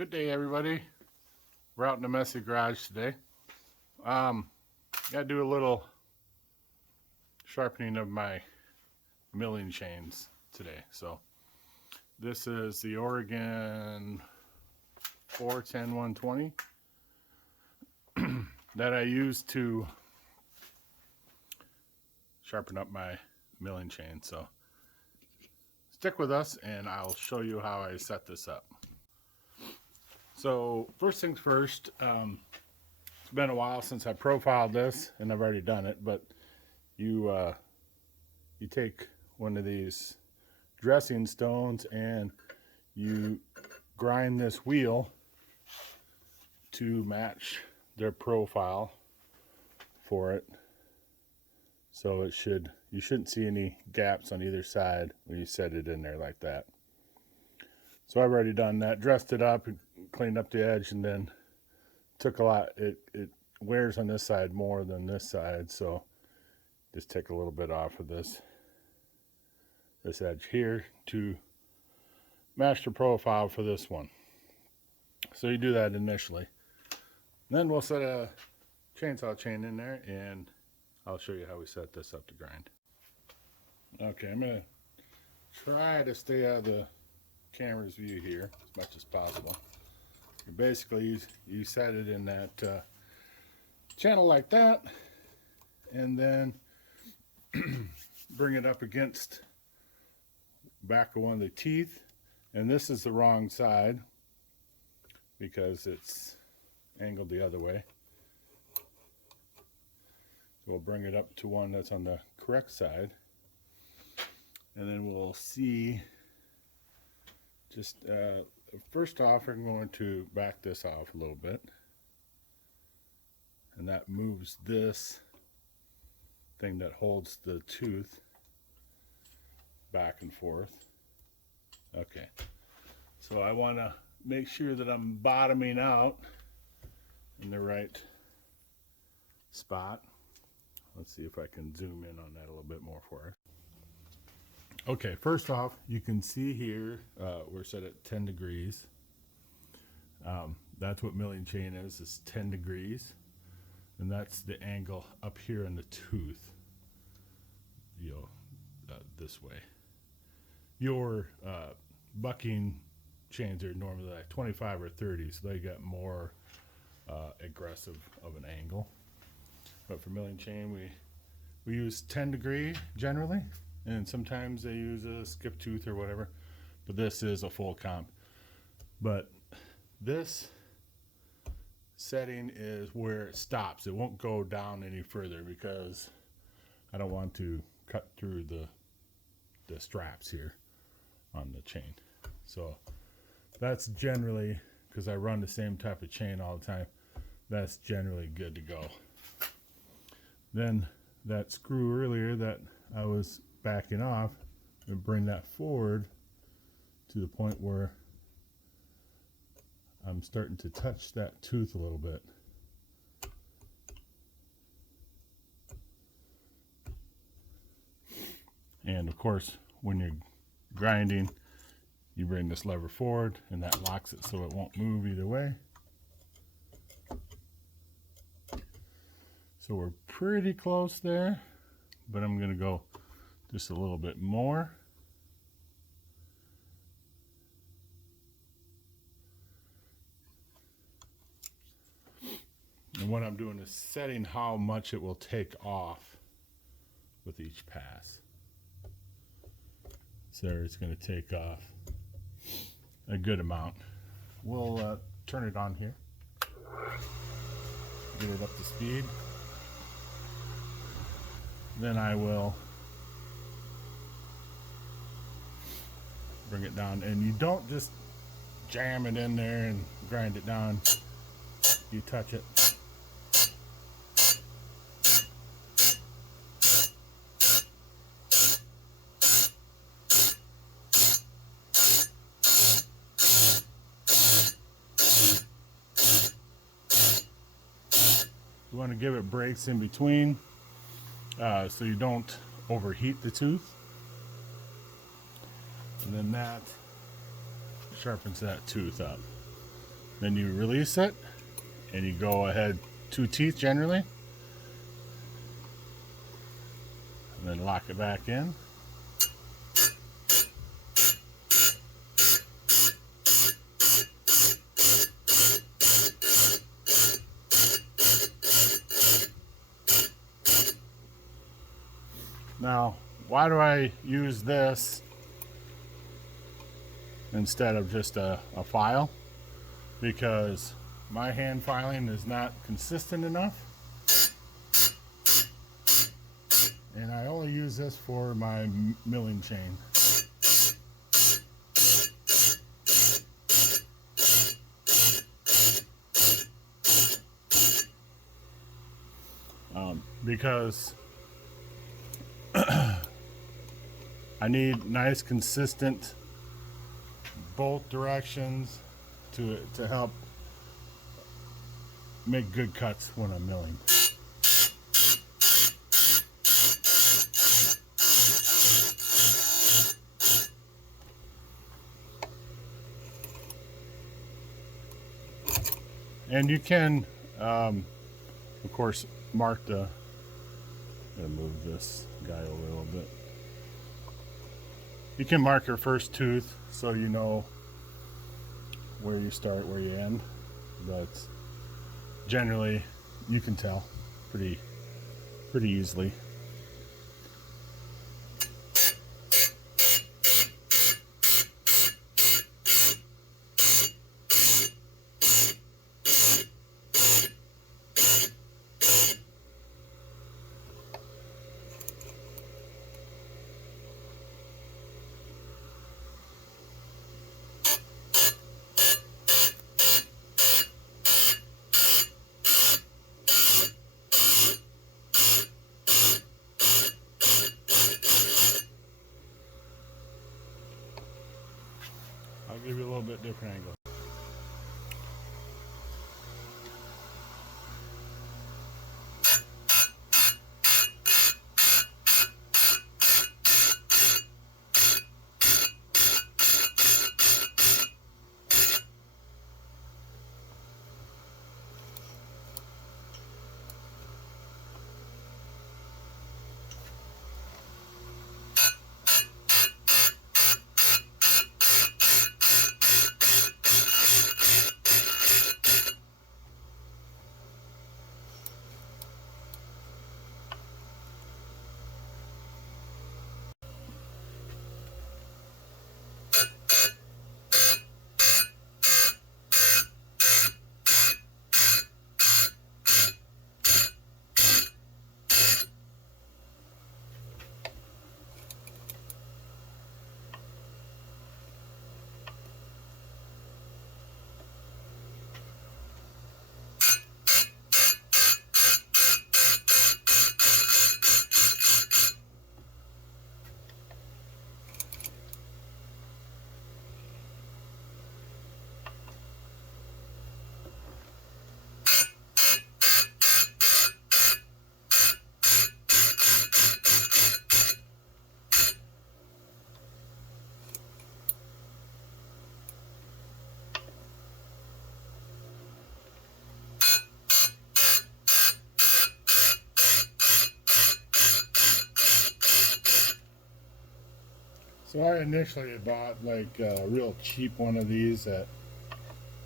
Good day, everybody. We're out in the messy garage today. Gotta do a little sharpening of my milling chains today. So this is the Oregon 410-120 that I use to sharpen up my milling chain. So stick with us and I'll show you how I set this up. So first things first, it's been a while since I profiled this, and I've already done it, but you take one of these dressing stones and you grind this wheel to match their profile for it. So you shouldn't see any gaps on either side when you set it in there like that. So I've already done that, dressed it up, cleaned up the edge, and then took a lot. It wears on this side more than this side, so just take a little bit off of this edge here to match the profile for this one. So you do that initially. Then we'll set a chainsaw chain in there, and I'll show you how we set this up to grind. Okay, I'm gonna try to stay out of the camera's view here as much as possible. Basically, you set it in that channel like that, and then bring it up against back of one of the teeth. And this is the wrong side because it's angled the other way. So we'll bring it up to one that's on the correct side, and then we'll see. Just first off, I'm going to back this off a little bit, and that moves this thing that holds the tooth back and forth. Okay, so I want to make sure that I'm bottoming out in the right spot. Let's see if I can zoom in on that a little bit more for us. Okay, first off, you can see here we're set at 10 degrees. That's what milling chain is 10 degrees. And that's the angle up here in the tooth, this way. Your bucking chains are normally like 25 or 30, so they got more aggressive of an angle. But for milling chain, we use 10 degree generally. And sometimes they use a skip tooth or whatever, but this is a full comp. But this setting is where it stops. It won't go down any further because I don't want to cut through the straps here on the chain. So that's generally, because I run the same type of chain all the time, that's generally good to go. Then that screw earlier that I was backing off, and bring that forward to the point where I'm starting to touch that tooth a little bit. And of course, when you're grinding, you bring this lever forward and that locks it so it won't move either way. So we're pretty close there, but I'm going to go just a little bit more. And what I'm doing is setting how much it will take off with each pass. So it's going to take off a good amount. We'll turn it on here. Get it up to speed. Then I will bring it down, and you don't just jam it in there and grind it down. You touch it. You want to give it breaks in between so you don't overheat the tooth. And then that sharpens that tooth up. Then you release it and you go ahead 2 teeth generally, and then lock it back in. Now, why do I use this instead of just a file? Because my hand filing is not consistent enough, and I only use this for my milling chain. Because I need nice consistent bolt directions to help make good cuts when I'm milling. And you can, of course, mark the. I'm gonna move this guy over a little bit. You can mark your first tooth so you know where you start, where you end, but generally you can tell pretty easily. I'll give you a little bit different angle. So I initially bought like a real cheap one of these at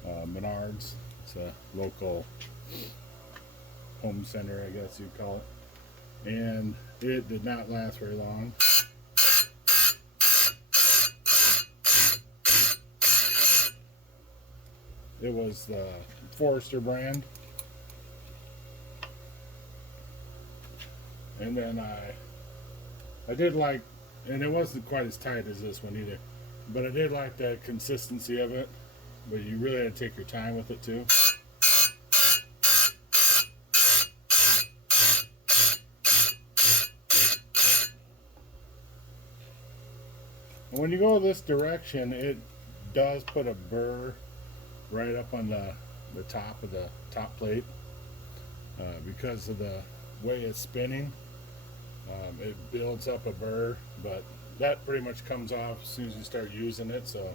Menards. It's a local home center, I guess you'd call it. And it did not last very long. It was the Forester brand. And then I did like, and it wasn't quite as tight as this one either, but I did like the consistency of it, but you really had to take your time with it too. And when you go this direction, it does put a burr right up on the top of the top plate because of the way it's spinning. It builds up a burr, but that pretty much comes off as soon as you start using it. So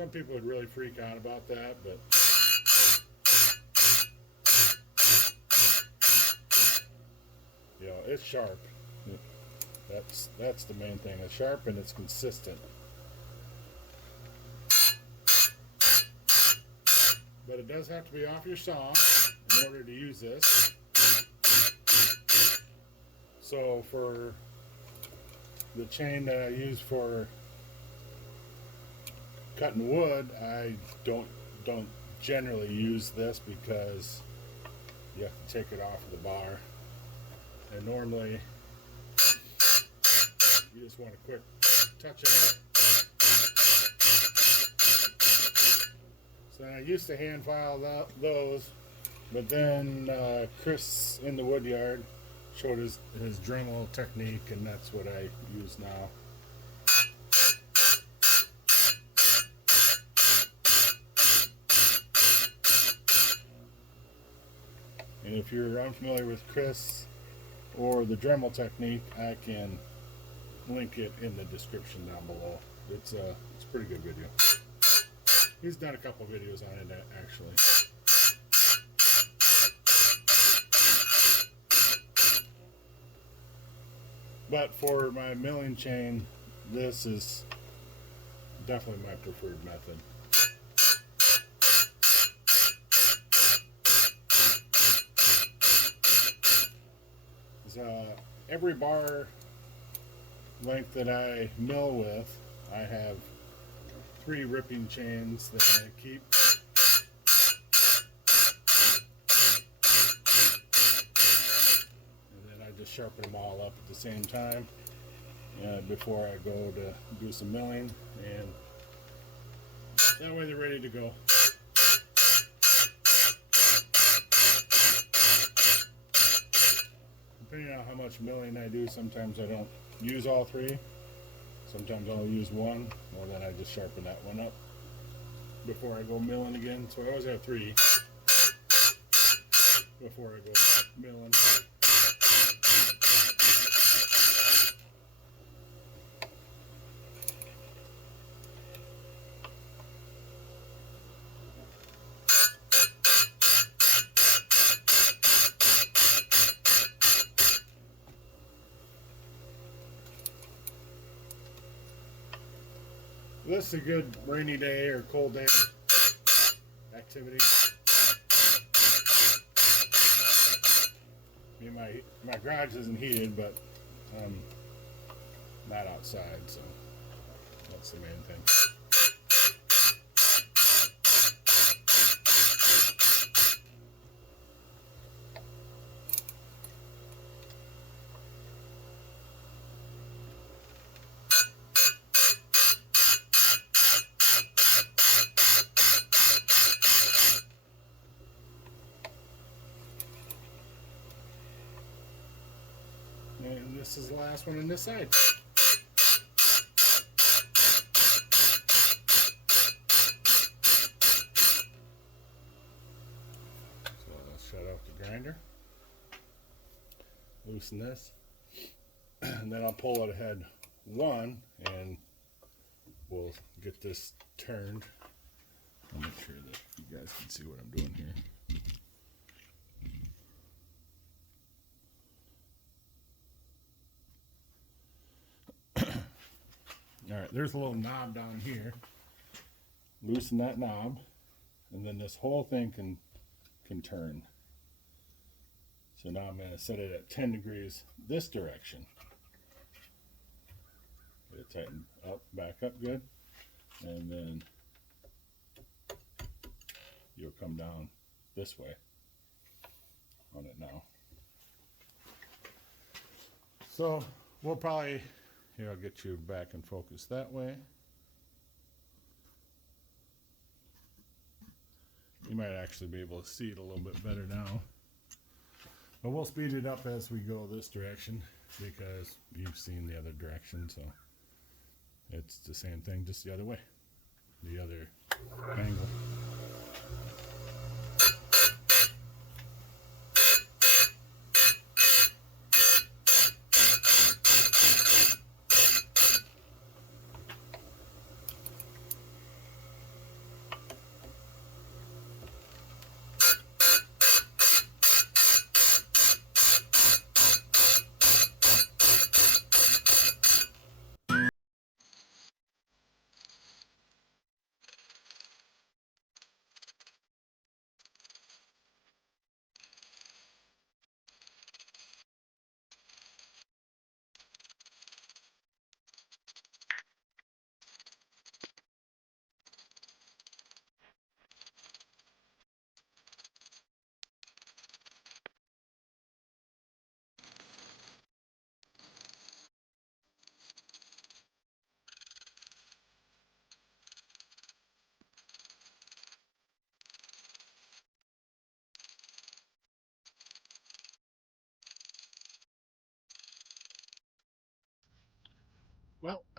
some people would really freak out about that, but you know, it's sharp. That's the main thing. It's sharp and it's consistent. But it does have to be off your saw in order to use this. So for the chain that I use for cutting wood, I don't generally use this because you have to take it off of the bar. And normally you just want a quick touch of it. So I used to hand file those, but then Chris in the wood yard showed his Dremel technique, and that's what I use now. And if you're unfamiliar with Chris or the Dremel technique, I can link it in the description down below. It's a pretty good video. He's done a couple videos on it actually. But for my milling chain, this is definitely my preferred method. Every bar length that I mill with, I have 3 ripping chains that I keep. And then I just sharpen them all up at the same time before I go to do some milling, and that way they're ready to go. Depending on how much milling I do, sometimes I don't use all 3. Sometimes I'll use 1, or then I just sharpen that one up before I go milling again. So I always have 3 before I go milling. This is a good rainy day or cold day activity. I mean, my garage isn't heated, but I'm not outside, so that's the main thing. And this is the last one on this side. So let's shut off the grinder. Loosen this. And then I'll pull it ahead 1 and we'll get this turned. I'll make sure that you guys can see what I'm doing here. Alright, there's a little knob down here. Loosen that knob, and then this whole thing can turn. So now I'm going to set it at 10 degrees this direction. Get it tightened up, back up good, and then you'll come down this way on it now. So we'll probably, here, I'll get you back in focus that way. You might actually be able to see it a little bit better now. But we'll speed it up as we go this direction because you've seen the other direction, so it's the same thing, just the other way, the other angle.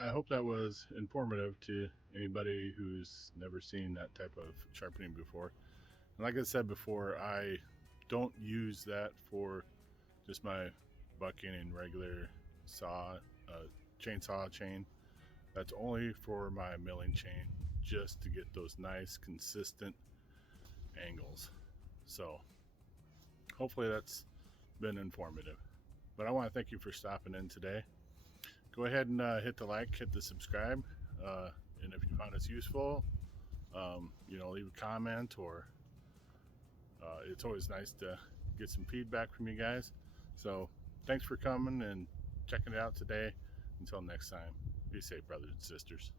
I hope that was informative to anybody who's never seen that type of sharpening before. And like I said before, I don't use that for just my bucking and regular saw, chainsaw chain. That's only for my milling chain, just to get those nice, consistent angles. So hopefully that's been informative. But I want to thank you for stopping in today. Go ahead and hit the like, hit the subscribe, and if you found us useful, leave a comment, or it's always nice to get some feedback from you guys. So thanks for coming and checking it out today. Until next time, be safe, brothers and sisters.